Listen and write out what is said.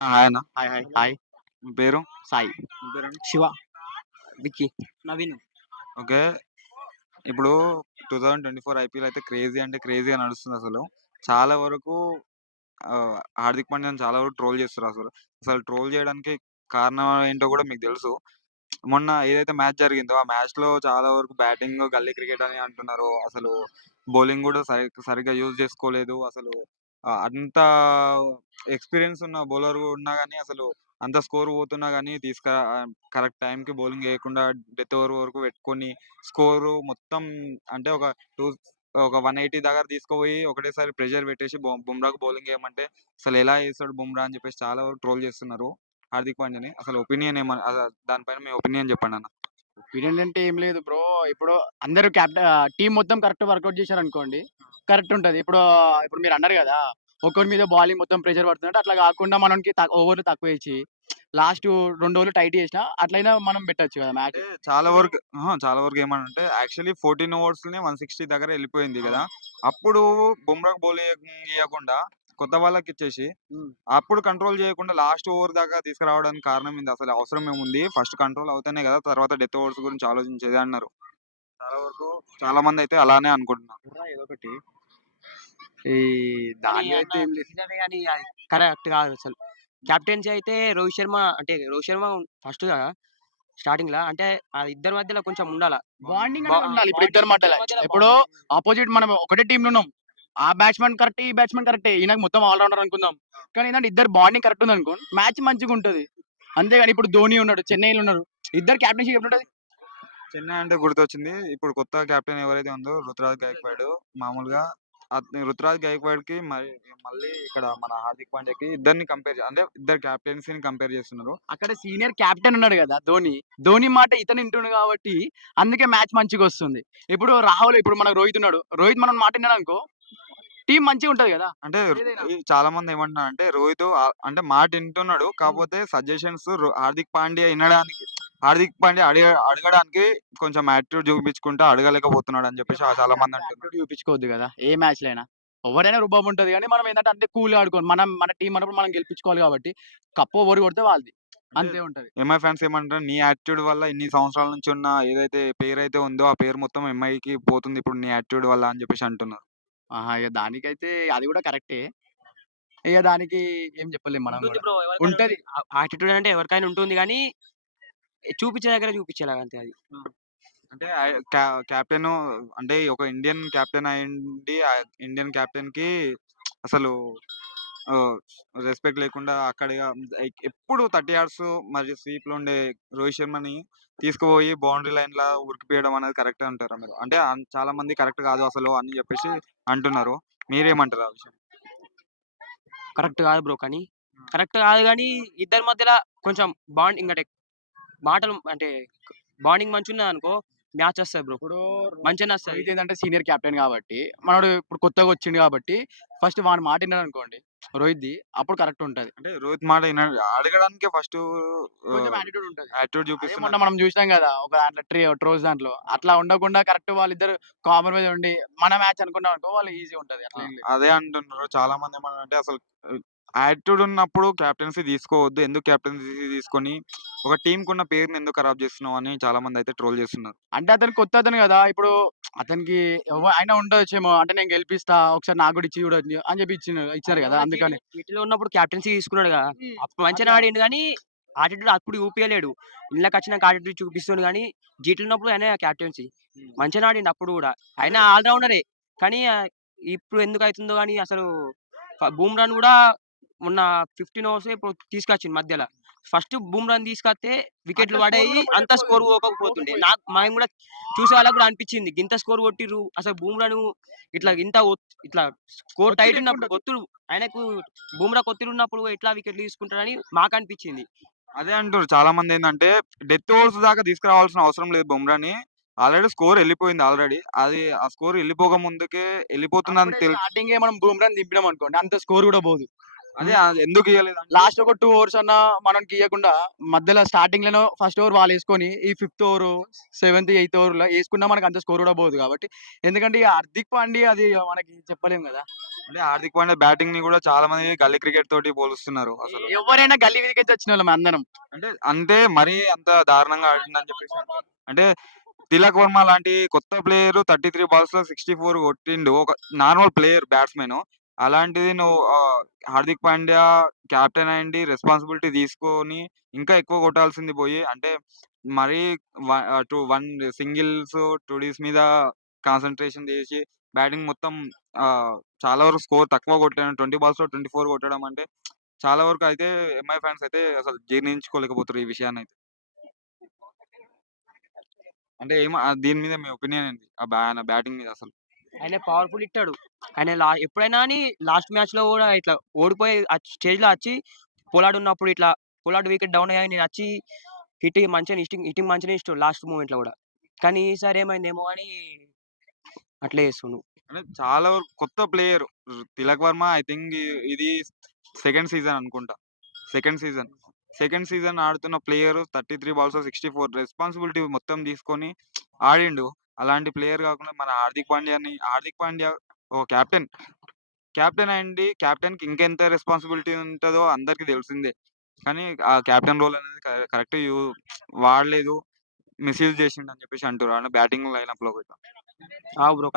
Hi అన్న. Hi hi hi మీ పేరు? సాయి మీ పేరండి? శివ విక్కీ నవీన్. ఓకే. ఇప్పుడు 2024 ఐపీఎల్ అయితే క్రేజీ అంటే క్రేజీగా నడుస్తుందసలు. చాలా వరకు హార్దిక్ పాండ్యాని చాలా వరకు ట్రోల్ చేస్తుర్రసలు. అసలు ట్రోల్ చేయడానికి కారణం ఏంటో గూడా మీకు తెలుసు. మొన్న ఏదైతే మ్యాచ్ జరిగిందో, ఆ మ్యాచ్‌లో చాలా వరకు బ్యాటింగ్ గల్లీ క్రికెట్ అని అంటున్నారు. అసలు బౌలింగ్ గూడా సరిగ్గా యూజ్ చేసుకోలేదు. అసలు అంత ఎక్స్‌పీరియన్స్ ఉన్న బౌలర్ ఉన్నా గాని అసలు అంత స్కోర్ పోతున్నా గాని కరెక్ట్ టైంకి బౌలింగ్ ఏయకుండా డెత్ ఓవర్ వరకు పెట్టుకొని స్కోరు మొత్తం అంటే టూ ఒక 180 దగ్గర తీసుకుపోయి ఒకటేసారి ప్రెషర్ పెట్టేసి బుమ్రాకి బౌలింగ్ ఏయమంటే అసలు ఎలా ఏస్తాడు బుమ్రా అని చెప్పేసి చాలా వరకు ట్రోల్ చేస్తున్నారు హార్దిక్ పాండ్యాని. అసలు దానిపైన మీ ఒపీనియన్ చెప్పండన్న. ఒపీనియన్ అంటే ఏం లేదు బ్రో. ఇప్పుడు అందరూ టీమ్ మొత్తం కరెక్ట్ వర్కౌట్ చేశారనుకోండి కరెక్ట్ ఉంటది. ఇప్పుడు మీరు అన్నారు కదా, ఒకరి మీద బౌలింగ్ మొత్తం ప్రెషర్ పడుతుందంటే అట్లా కాకుండా మనకి ఓవర్లు తక్కువ ఇచ్చి లాస్ట్ 2 ఓవర్లు టైట్ చేసినా అట్లయినా మనం పెట్టొచ్చు కదా మ్యాచ్. అంటే చాలా వరకు ఏమనంటే యాక్చువల్లీ 14 ఓవర్స్‌లోనే 160 దగ్గర ఎళ్ళిపోయింది గదా! అప్పుడు బుమ్రాకి ఇయ్యకుండా కొత్త వాళ్ళకిచ్చేసి అప్పుడు కంట్రోల్ చేయకుండా లాస్ట్ ఓవర్ దాకా తీసుకురావడానికి కారణం ఏంది? అసలు అవసరం ఏముంది? ఫస్ట్ కంట్రోల్ అవుతేనే కదా! తర్వాత డెత్ ఓవర్స్ గురించి ఆలోచించేది అన్నారు. చాలా వరకు చాలా మందైతే అలానే అనుకుంటున్నారు. ఏదో ఒకటి ఈ కానీ దాని అన్న అయితే ఏం లేదు. నిజమే గాని అది కరెక్ట్ కాదసలు. కెప్టెన్సీ అయితే రోహిత్ శర్మ ఫస్ట్‌గా స్టార్టింగ్‌ల అంటే ఇద్దరి మధ్యలో కొంచెం ఉండాల. బాండింగ్ బా అనేది ఆ! ఉండాలి. ఇప్పుడు ఇద్దరి బాండింగ్ మధ్యల ఇద్దరి మధ్యలో ఇప్పుడు బాండింగ్. అపోజిట్ మనం ఒకటే టీమ్‌లో ఉన్నాం. ఆ బ్యాట్స్‌మన్ కరెక్టే, ఈ బ్యాట్స్‌మన్ కరెక్టే. ఈయనకి మొత్తం ఆల్ రౌండర్ అనుకుందాం. కానీ ఏందంటే ఇద్దరు బాండింగ్ కరెక్ట్ ఉందనుకో మ్యాచ్ మంచిగుంటది. అంతేగాని ఇప్పుడు ధోని ఉన్నాడు, చెన్నైలో ఉన్నారు. ఇద్దరు క్యాప్టెన్‌షిప్ ఎట్లుంటది? చెన్నై అంటే గుర్తొచ్చింది. ఇప్పుడు కొత్త కెప్టెన్ ఎవరైతే ఉందో రుతురాజ్ గైక్వాడ్ మామూలుగా రుతురాజ్ గైక్వాడ్‌కి మళ్ళీ ఇక్కడ మన హార్దిక్ పాండ్యాకి ఇద్దరిని అంటే ఇద్దరు కెప్టెన్సీని కంపేర్ చేస్తున్నారు. అక్కడ సీనియర్ క్యాప్టెన్ ఉన్నాడు గదా! ధోని. ధోని మాట ఇతను ఇంటుండు గాబట్టి అందుకే మ్యాచ్ మంచిగొస్తుంది. ఇప్పుడు మనకు రోహిత్ ఉన్నాడు. రోహిత్ మన మాట ఇన్నాడనుకో టీమ్ మంచిగుంటది గదా! అంటే ఏదైనా. చాలా మంది ఏమంటున్నారంటే రోహిత్ అంటే మాట వింటున్నాడు. కాకపోతే సజెషన్స్ హార్దిక్ పాండ్యా అడగడానికి కొంచెం యాటిట్యూడ్ చూపించుకుంటా అడగలేకపోతున్నాడు అని చెప్పేసి చాలా మంది అంటున్నారు. యాటిట్యూడ్ చూపించుకోవద్దు గదా! ఏ మ్యాచ్‌లో అయినా. ఎవరైనా రుబాబు ఉంటది గానీ మనం ఏందంటే అంతే కూల్‌గా ఆడుకోవాలి. మన టీమ్ అన్నప్పుడు మనం గెలిపించుకోవాలి గాబట్టి కప్పు ఎవరు కొడితే వాళ్ళది. అంటే అంతే ఉంటది. ఎంఐ ఫ్యాన్స్ ఏమంటారు నీ యాటిట్యూడ్ వల్ల ఇన్ని సంవత్సరాల నుంచి ఉన్న ఏదైతే పేరైతే ఉందో ఆ పేరు మొత్తం ఎంఐకి పోతుంది ఇప్పుడు నీ యాటిట్యూడ్ వల్ల అని చెప్పేసి అంటున్నారు. ఆహా! ఇగ దానికైతే అది గూడా కరెక్టే. ఇగ దానికి ఏం చెప్పలేం మనం ఉంటుంది గూడా. బ్రో. ఎవరికైనా ఉంటది. ఉంటుంది. యాటిట్యూడ్ అంటే ఎవరికైనా ఉంటుంది గానీ, చూపించే దగ్గర చూపించాలి అంతే అది. అంటే కెప్టెను అంటే ఒక ఇండియన్ కెప్టెన్ అయ్యుండి ఆ ఇండియన్ కెప్టెన్‌కి అసలు ఆహ్, రెస్పెక్ట్ లేకుండా ఎప్పుడు 30 యార్డ్స్ మరియు స్వీప్‌లో ఉండే రోహిత్ శర్మని తీసుకుపోయి బౌండరీ లైన్‌ల ఉరికిపియడం అనేది కరెక్టే అంటారా మీరు? అంటే చాలా మంది కరెక్ట్ కాదు అసలు అని చెప్పేసి అంటున్నారు. మీరేమంటారు ఆ విషయం? కరెక్ట్ కాదు బ్రో కానీ. కరెక్ట్ కాదు గానీ, ఇద్దరి మధ్యల కొంచెం బాండింగ్ అంటే మాటలు అంటే బాండింగ్ మంచిగున్నదనుకో మ్యాచ్ వస్తది బ్రో. ఇప్పుడు మంచిగానే వస్తది. రోహిత్ ఏందంటే సీనియర్ కెప్టెన్ గాబట్టి, మనోడు ఇప్పుడు కొత్తగా వచ్చిండు గాబట్టి, ఫస్ట్ వాని మాట ఇన్నాడనుకోండి రోహిత్‌ది అప్పుడు కరెక్ట్ ఉంటది. అంటే రోహిత్ మాట అడగడానికే ఫస్టు కొంచెం ఆహ్, యాటిట్యూడ్ ఉంటది. యాటిట్యూడ్ అదే మొన్న చూపిస్తున్నాడు. మనం జూసినాం గదా! ఒక దాంట్లో ట్రోల్స్ దాంట్లో. అట్లా ఉండకుండా కరెక్ట్ వాళ్ళిద్దరు కాంప్రమైజ్ ఉండి, మన మ్యాచ్ అనుకున్నామనుకో వాళ్ళు ఈజీ ఉంటది. ఆ! అట్లేం లేదు. అదే అంటున్నారు. చాలా మంది ఏమన్నారంటే అసలు యాటిట్యూడ్ ఉన్నప్పుడు కెప్టెన్సీ తీసుకోవద్దు. ఎందుకు కెప్టెన్సీ తీసుకొని ఒక టీమ్‌కున్న పేరుని ఎందుకు ఖరాబ్ చేస్తున్నావు అని చాలా మందయితే ట్రోల్ చేస్తున్నారు. అంటే అతను కొత్త అతను గదా! ఇప్పుడు అతనికి అయినా ఉండొచ్చేమో. అంటే నేను గెలిపిస్తా ఒకసారి నాకు గూడా ఇచ్చి చూడొచ్చు అని చెప్పి ఇచ్చారు ఆయన గదా! గూడా అందుకని. జీటీలో ఉన్నప్పుడు క్యాప్టెన్సీ తీసుకున్నాడుగా. అప్పుడు మంచిగానే అట్లా. ఆడిండు గానీ, యాటిట్యూడ్ అప్పుడు చూపియలేడు. ఇళ్ళకచ్చినంక యాటిట్యూడ్ చూపిస్తుండు గానీ, జీటీలో ఉన్నప్పుడు ఆయన క్యాప్టెన్సీ. మంచిగానే ఆడిండు అప్పుడు గూడా. ఆయన అంటే ఆల్ రౌండరే. కానీ ఇప్పుడు ఎందుకయితుందో గానీ అసలు బూమ్రాని గూడా మొన్న 15 ఓవర్సో ఎప్పుడో తీసుకొచ్చిండు మధ్యల. ఫస్ట్ బూమ్రాని తీసుకొత్తే అంత వికెట్లు స్కోర్ పడేయి. గూడా అంత స్కోర్ పోకపోతుండే. మేము గూడా చూసే వాళ్ళకి గూడా అనిపిచ్చింది. గింత స్కోర్ కొట్టిర్రు. అసలు బూమ్రాను ఇట్లా స్కోర్ ఒత్తిడి టైట్ ఉన్నప్పుడు ఎక్కువుంటది. ఆయనకు బూమ్రాకు ఒత్తిడున్నప్పుడు ఎట్లా వికెట్లు తీసుకుంటాడని మాకనిపిచ్చింది. అదే అంటుర్రు చాలా మందేందంటే డెత్ ఓవర్స్ దాకా తీసుకురావాల్సిన అవసరం లేదు బుమ్రాని. ఆల్రెడీ స్కోర్ ఎళ్ళిపోయింది ఆల్రెడీ. ఆ స్కోర్ ఎళ్ళిపోక ముందుకే ఎళ్ళిపోతుందని అప్పుడే స్టార్టింగే మనం బూమ్రాని దింపినామనుకోండి అంత స్కోర్ గూడా పోదు. అదే ఎందుకు ఇయ్యలేదంటే లాస్ట్ ఒక 2 ఓవర్స్ అన్నా మనకి ఇయ్యకుండా మధ్యలో స్టార్టింగ్‌లోనో ఫస్ట్ ఓవర్ వాళ్ళేసుకొని ఈ ఫిఫ్త్ ఓవరు, సెవెంత్, ఎయిత్ ఓవర్‌లో ఏసుకున్నా మనకు అంత స్కోర్ కూడా పోదు కాబట్టి ఎందుకంటే ఇగ హార్దిక్ పాండ్యా అది మనకి చెప్పలేం గదా! అంటే హార్దిక్ పాండ్యా బ్యాటింగ్‌ని కూడా చాలా మంది గల్లీ క్రికెట్ తోటి పోలుస్తున్నారు అసలు. ఎవ్వరైనా గల్లీ నుంచి వచ్చినోళ్ళమే అందరం. అంటే మరీ అంత దారుణంగా ఆడిండని చెప్పేసి అంటారు. అంటే తిలక్ వర్మ లాంటి కొత్త ప్లేయర్ 33 బాల్స్‌లో 64 కొట్టిండు. ఒక నార్మల్ ప్లేయర్ బ్యాట్స్‌మెన్. అలాంటిది నువ్వు హార్దిక్ పాండ్యా కెప్టెన్ అయ్యుండి రెస్పాన్సిబిలిటీ తీసుకొని ఇంకా ఎక్కువ కొట్టాల్సింది పోయి అంటే మరీ వన్ సింగిల్స్, 2 డీస్ మీద కాన్సంట్రేషన్ చేసి బ్యాటింగ్ మొత్తం చాలా వరకు స్కోర్ తక్కువ కొట్టాడు. 20 బాల్స్‌లో 24 కొట్టడం అంటే చాలా వరకు అయితే ఎంఐ ఫాన్స్ అయితే అసలు జీర్ణించుకోలేకపోతుర్రు ఈ విషయాన్నయితే. అంటే దీని మీద మీ ఒపీనియన్ ఏంటి? ఆయన బ్యాటింగ్ మీద అసలు? ఆయన పవర్‌ఫుల్ హిట్టాడు. ఆయన ఎప్పుడైనా గాని లాస్ట్ మ్యాచ్‌లో గూడా ఇట్లా ఓడిపోయి స్టేజ్‌లో అచ్చి పొలార్డ్ ఉన్నప్పుడు ఇట్లా పొలార్డ్ వికెట్ డౌన్ అయ్యాక నేనచ్చి హిట్టింగ్ మంచిగానే ఇస్తుండు లాస్ట్ మూమెంట్‌లో గూడా. కానీ ఈసారి ఏమైందేమో గాని అట్లే చేస్తుండు. అంటే చాలా వరకు కొత్త player Tilak Varma I think ఇది సెకండ్ సీజన్ అనుకుంటా. Second season. సెకండ్ సీజన్ ఆడుతున్న ప్లేయర్ 33 బాల్స్‌లో 64 రెస్పాన్సిబిలిటీ మొత్తం తీసుకొని ఆడిండు. అలాంటి ప్లేయర్ కాకుండా మన హార్దిక్ పాండ్యా ఒక కెప్టెన్. కెప్టెన్ అయ్యుండి కెప్టెన్‌కి ఇంకెంత రెస్పాన్సిబిలిటీ ఉంటదో అందరికి తెలిసిందే. కానీ ఆ కెప్టెన్ రోల్ అనేది కరెక్ట్‌గా వాడలేదు. మిస్‌యూజ్ చేసిండని చెప్పేసి అంటుర్రు. బ్యాటింగ్ లైనప్‌లో గిట్ల. ఆ! బ్రో.